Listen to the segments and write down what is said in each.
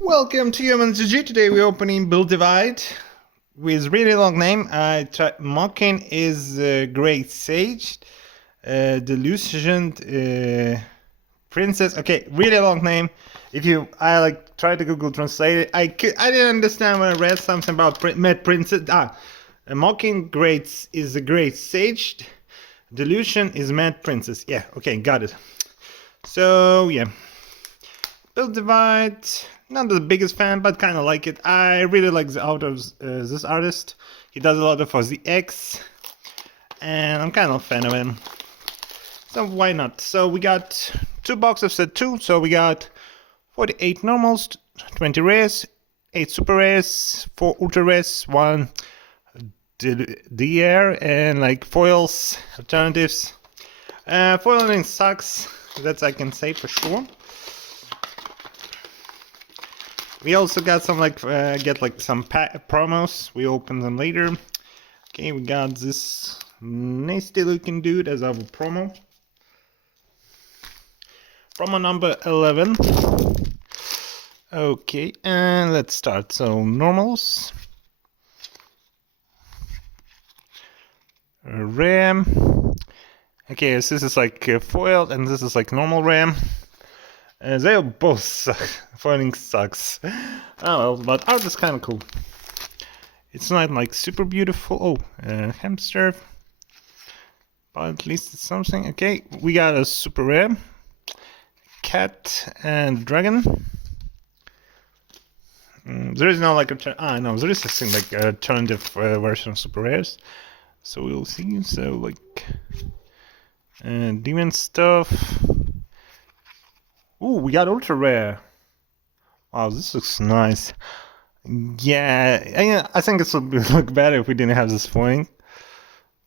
Welcome to Humans G. Today we're opening Build Divide with really long name. Mocking is Great Sage, Delusioned Princess. Okay, really long name. I tried to Google translate it. I didn't understand when I read something about Mad Princess. Mocking Great is the Great Sage. Delusion is Mad Princess. Yeah, okay, got it. So yeah. Build Divide, not the biggest fan, but kind of like it. I really like the art of this artist. He does a lot of for the X, and I'm kind of a fan of him. So why not? So we got 2 boxes of set 2, so we got 48 normals, 20 rares, 8 super rares, 4 ultra rares, 1 DR, and like foils, alternatives. Foiling sucks, that I can say for sure. We also got some some promos. We open them later. Okay, we got this nasty looking dude as our promo. Promo number 11. Okay, and let's start. So normals. RAM. Okay, so this is like foiled and this is like normal RAM. They both suck. Foiling sucks. Oh well, but art is kind of cool. It's not like super beautiful. Oh, hamster. But at least it's something. Okay, we got a super rare. Cat and dragon. There is no like no, there is a thing like alternative version of super rares. So we'll see. So like demon stuff. Ooh, we got ultra rare. Wow, this looks nice. Yeah, I think it would look better if we didn't have this foiling.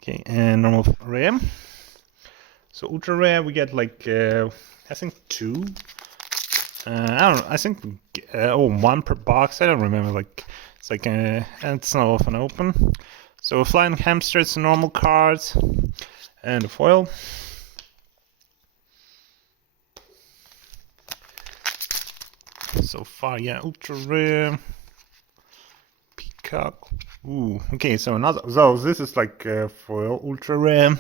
Okay, and normal rare. So ultra rare, we get like I think 2. I don't know. I think 1 per box. I don't remember. Like it's like and it's not often open. So flying hamster, it's a normal card, and a foil. So far, yeah, ultra rare. Peacock. Ooh, okay. So another. So this is like foil ultra rare.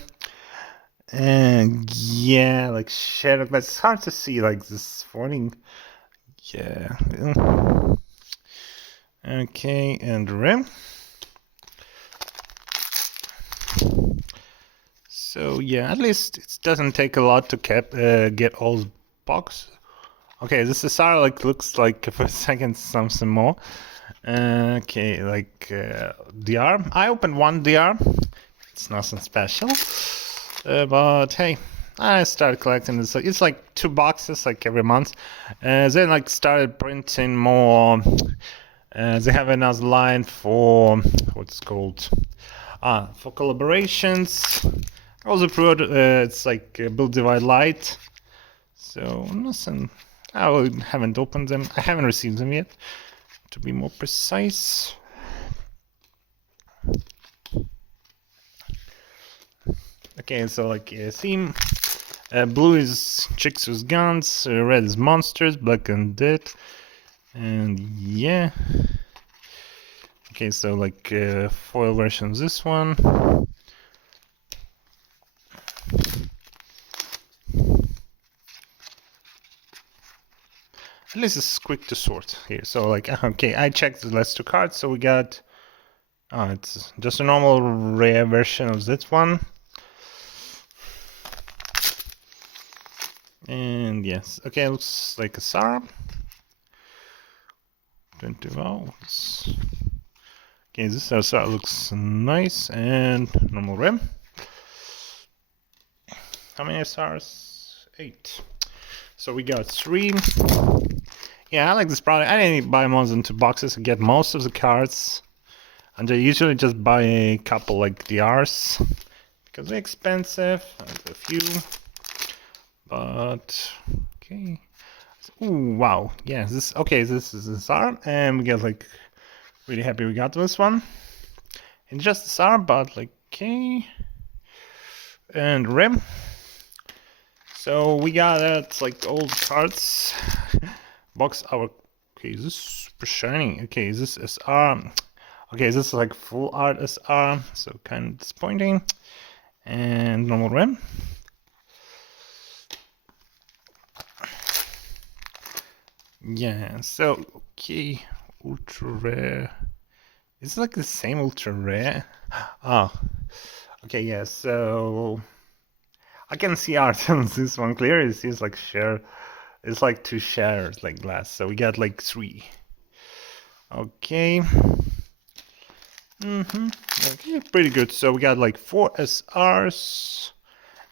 And yeah, like shadow, but it's hard to see like this foiling. Yeah. Okay, and rare. So yeah, at least it doesn't take a lot to get all the box. Okay, this Asara like looks like for a second something more. Okay, like DR. I opened 1 DR. It's nothing special. But hey, I started collecting this. It's like 2 boxes like every month. Then like started printing more. They have another line for what's called for collaborations. Also, it's like Build Divide Lite. So nothing. I haven't opened them. I haven't received them yet, to be more precise. Okay, so like theme. Blue is chicks with guns. Red is monsters. Black and dead. And yeah. Okay, so like foil version of this one. At least it's quick to sort here. So like, okay, I checked the last 2 cards. So we got, it's just a normal rare version of this one. And yes, okay, looks like a Sara. 20 volts. Okay, this Sara looks nice and normal RAM. How many SRs? 8. So we got 3. Yeah, I like this product. I didn't buy more than 2 boxes to get most of the cards. And I usually just buy a couple like DRs because they're expensive. A few. But okay. Ooh, wow. Yeah, this is a SAR, and we get like really happy we got this one. And just a SAR, but like okay. And RAM. So we got like old cards. Box our Okay, is this super shiny? Okay, is this SR? Okay, is this like full art SR? So kind of disappointing. And normal RAM. Yeah, so okay, ultra rare. Is it like the same ultra rare? Oh, okay, yeah, so I can see art on this one clearly. It seems like share. It's like 2 shares like glass. So we got like 3. Okay. Okay, pretty good. So we got like 4 SRs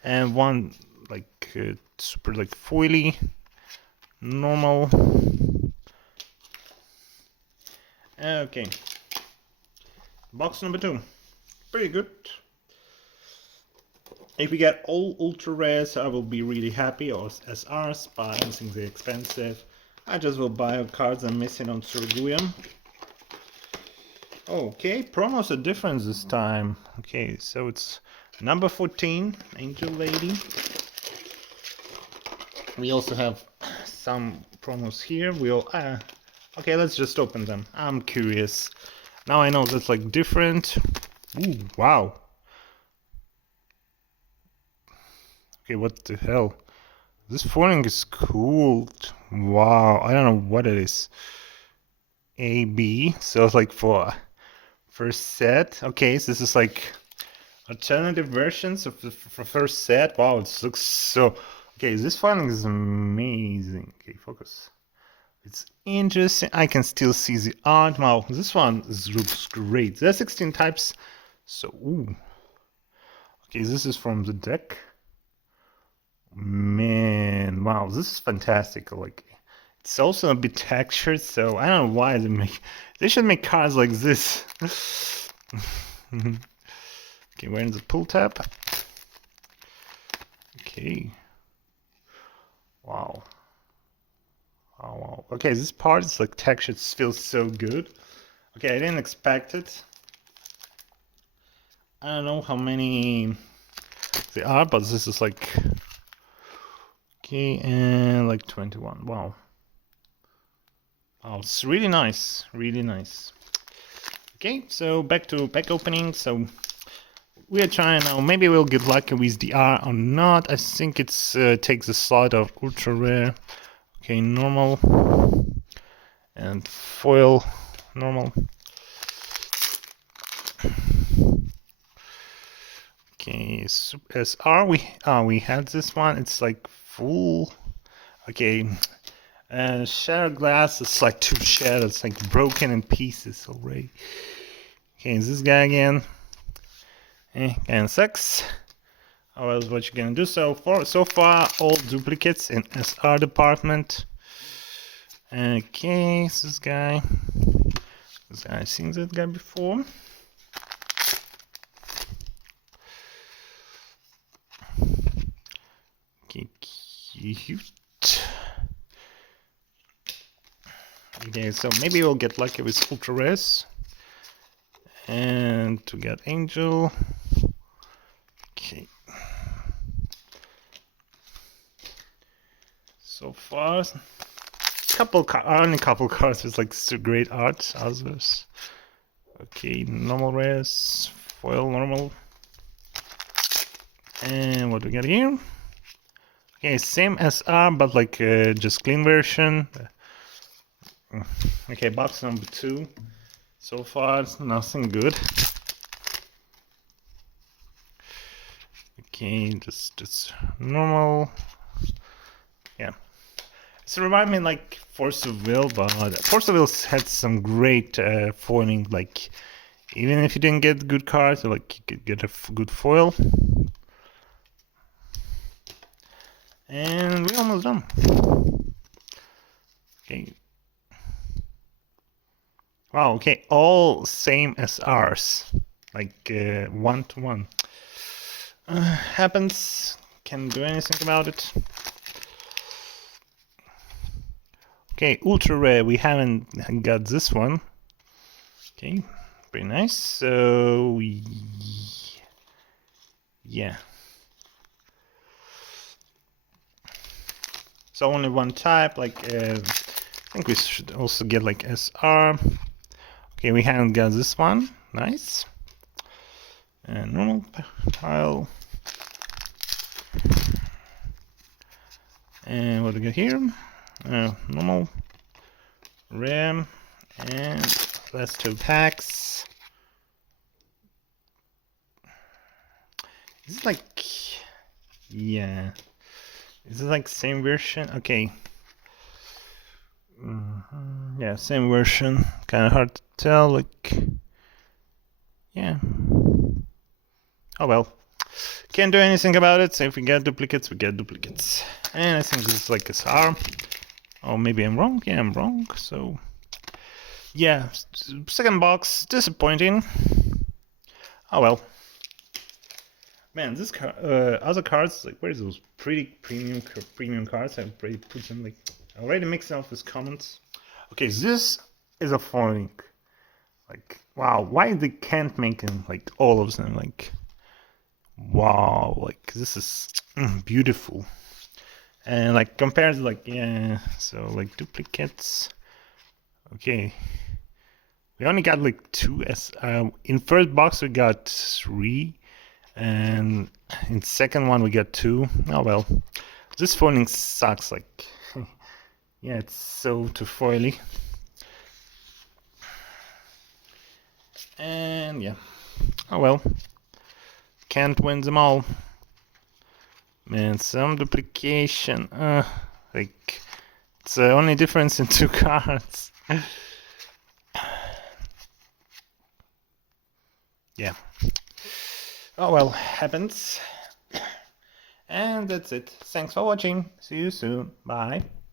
and 1 like super like foily normal. Okay. Box number 2. Pretty good. If we get all ultra rares, I will be really happy, or SRs, but anything they're expensive. I just will buy cards I'm missing on Surguium. Okay, promos are different this time. Okay, so it's number 14, Angel Lady. We also have some promos here. Okay, let's just open them. I'm curious. Now I know that's like different. Ooh, wow. Okay, what the hell? This foiling is cool. Wow, I don't know what it is. AB, so it's like for first set. Okay, so this is like alternative versions of the first set. Wow, it looks so... Okay, this foiling is amazing. Okay, focus. It's interesting. I can still see the art. Wow, this one looks great. There are 16 types. So, ooh. Okay, this is from the deck. Man, wow, this is fantastic. Like, it's also a bit textured, so I don't know why they should make cards like this. Okay, we're in the pull tab. Okay. Wow. Oh, wow. Okay, this part is like textured, feels so good. Okay, I didn't expect it. I don't know how many there are, but this is like... Okay, and like 21. Wow. Oh, it's really nice. Really nice. Okay, so back to pack opening. So we are trying now. Maybe we'll get lucky with the R or not. I think it's takes the slot of ultra rare. Okay, normal and foil normal. Okay, SR we had this one. It's like full. Okay, shattered glass. It's like 2 shattered. It's like broken in pieces already. Okay, is this guy again? And 6. How else what you gonna do? So far all duplicates in SR department. Okay, this guy. I've seen that guy before. Okay, cute. Okay, so maybe we'll get lucky with ultra rares. And to get Angel. Okay. So far, only couple cards with like great art. Others. Okay, normal rares, foil normal. And what do we get here? Okay, same SR, but like just clean version. Okay, box number 2. So far, it's nothing good. Okay, just normal. Yeah. This reminds me like Force of Will, but Force of Will had some great foiling. Like, even if you didn't get good cards, like you could get a good foil. And we're almost done. Okay. Wow, okay, all same SRs. Like 1-to-1. Happens. Can't do anything about it. Okay, ultra rare. We haven't got this one. Okay, pretty nice. So yeah. So only one type, like think we should also get like SR. Okay, we haven't got this one. Nice. And normal tile. And what do we got here? Normal RAM and last 2 packs. Is it like, yeah, is it like same version? Okay. Yeah, same version. Kind of hard to tell. Like, yeah. Oh well. Can't do anything about it. So if we get duplicates, we get duplicates. And I think this is like SR. Oh, maybe I'm wrong. Yeah, I'm wrong. So, yeah, second box, disappointing. Oh well. Man, this other cards, like, where's those pretty premium cards? I've already put them, like, I already mixed up with comments. Okay, this is a foiling. Like, wow, why they can't make them, like, all of them, like, wow, like, this is beautiful. And, like, compared to, like, yeah, so, like, duplicates. Okay. We only got, like, 2 in first box we got 3. And in second one we got 2. Oh well. This foiling sucks, like, yeah, it's so too foily. And yeah. Oh well. Can't win them all. Man, some duplication. Like, it's the only difference in 2 cards. Yeah. Oh well, happens. And that's it. Thanks for watching. See you soon. Bye.